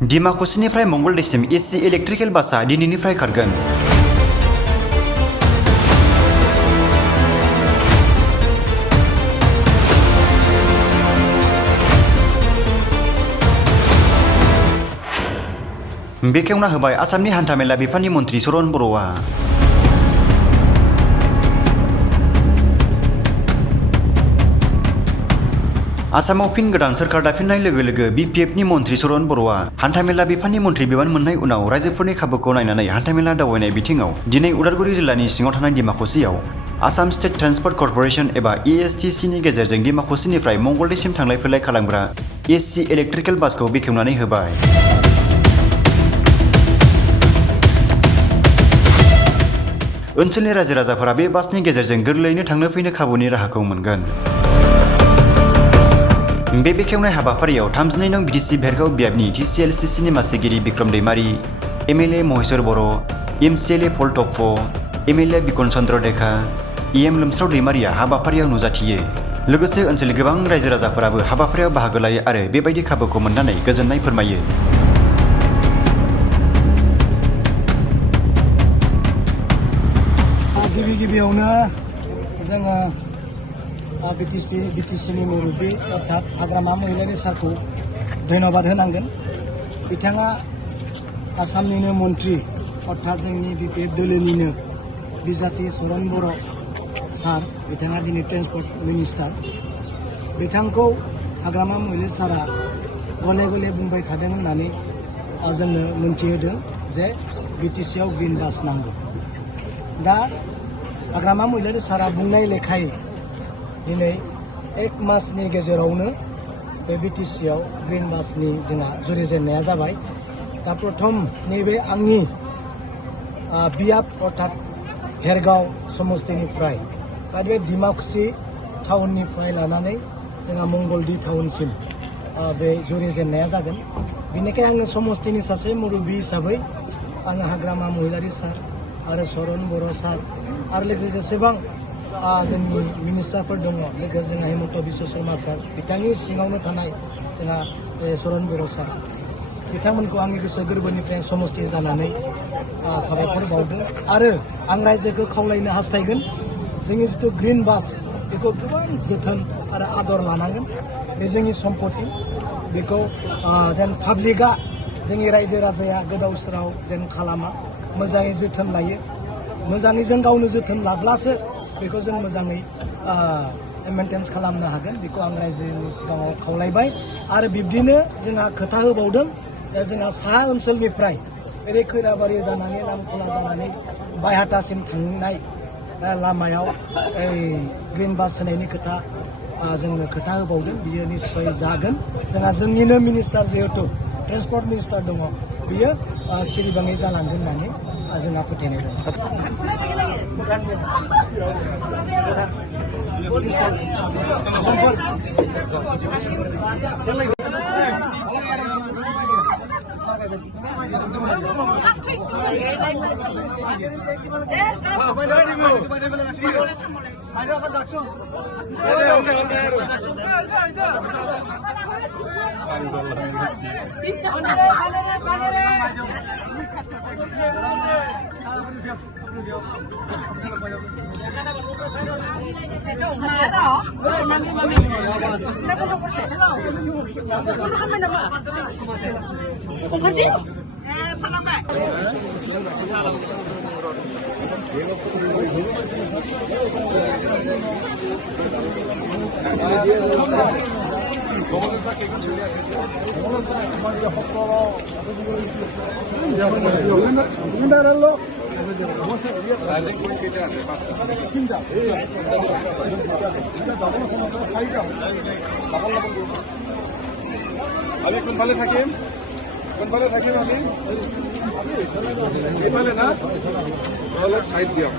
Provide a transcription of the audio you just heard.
डिमाकुसिनिफ्राय मंगलदैसिम AC electrical बासआ दिनैनिफ्राय खारगोन। बेखेवना होबाय आसामनि हान्थामेला बिफाननि मन्थ्रि चरण बर'आ। आसामाव फिन गोदान सोरखार दाफिननाय लोगो लोगो बिपिएफनि मन्थ्रि चरण बर'आ हान्थामेला बिफाननि मन्थ्रि बिबान मोननाय उनाव रायजोफोरनि खाबुखौ नायनानै हान्थामेला दावबायनाय बिथिङाव दिनै उदालगुरि जिल्लानि सिङाव थानाय डिमाकुसियाव आसाम स्टेट ट्रान्सपर्ट कर्परेसन एबा एएसटिसिनि गेजेरजों डिमाकुसिनिफ्राय मंगलदैसिम थांलाय फैलाय खालामग्रा एसि इलेक्ट्रिकेल बासखौ बेखेवनानै होबाय। ओनसोलनि रायजो राजाफोरा बे बासनि गेजेरजों गोरलैयैनो थांनो फैनो खाबुनि राहाखौ मोनगोन। बे बेखेवनाय हाबाफारियाव 32 नं बिटिसि भेरगाव बियाबनि टिसिएलसिसिनि मासिगिरि बिक्रम दैमारी, एमएलए महेश्वर बर', एमसिएलए फल टप्प', एमएलए बिकन चन्द्र देखा, इएम लोमस्राव दैमारिया हाबाफारियाव नुजाथियो। लोगोसे ओनसोलनि गोबां रायजो राजाफोराबो हाबाफारियाव बाहागो लायो आरो बेबायदि खाबुखौ मोननानै गोजोननाय फोरमायो। गिबियावनो जोङो बिटिसिनि मुरब्बी अर्थात हाग्रामा महिलारि सारखौ धन्यबाद होनांगोन। बिथाङा आसामनिनो मन्थ्रि अर्थात जोंनि बिपिएफ दोलोनिनो बिजाति चरण बर' सार, बिथाङा दिनै ट्रेन्सपर्ट मिनिस्टार। बिथांखौ हाग्रामा महिलारि सारा गले गले बुंबाय थादों होननानै जोंनो मोन्थिहोदों जे बिटिसिआव ग्रिन बास नांगौ। दा हाग्रामा महिलारि सारा बुंनाय लेखायै दिनै 1 मासनि गेजेरावनो बे बिटिसिआव ग्रिन बासनि जोंहा जुरिजेननाया जाबाय। दा प्रथम नैबे आंनि बियाब अर्थात भेरगाव समस्तिनिफ्राय दा बे डिमाकुसि टाउननिफ्राय लानानै जोंहा मंगलदै टाउनसिम बे जुरिजेननाया जागोन। बेनिखायनो आङो समस्तिनि सासे मुरब्बी हिसाबै आङो हाग्रामा महिलारि सार आरो चरण बर' सार आरो लोगोसे जेसेबां जोंनि मिनिस्टारफोर दङ, लोगोसे जोंहा हिमन्त बिश्व शर्मा सार, बिथांनि सिङावनो थानाय जोंहा चरण बर' सार, बिथांमोनखौ आंनि गोसो गोरबोनिफ्राय समस्ति जानानै साबायखर बावदों। आरो आं रायजोखौ खावलायनो हास्थायगोन जोंनि जिथु ग्रिन बास बेखौ गोबां जोथोन आरो आदर लानांगोन। बे जोंनि सम्पति, बेखौ जेन पाब्लिकआ जोंनि रायजो राजाया गोदाव सोराव जेन खालामा, मोजाङै जोथोन लायो। मोजाङै जों गावनो जोथोन लाब्लासो बेखौ जों मोजाङै मेनटेनेन्स खालामनो हागोन। बेखौ आं रायजोनि सिगाङाव खावलायबाय। आरो बिब्दिनो जोंहा खोथा होबावदों जोंहा साहा ओनसोलनिफ्राय ओरै खैराबारि जानानै नामखला जानानै बायहाटासिम थांनाय लामायाव ग्रिन बास होनायनि खोथा जोंनो खोथा होबावदों। बियो निस्सय जागोन। जोंहा जोंनिनो मिनिस्टार जिहेतु ट्रेन्सपर्ट मिनिस्टार दङ, बियो सिरिबाङै जालांगोन होननानै जोंहा फोथायनाय दं। আমি কোনফালে থাকিম আমি এইফালে না অলপ সাইড দিয়ক।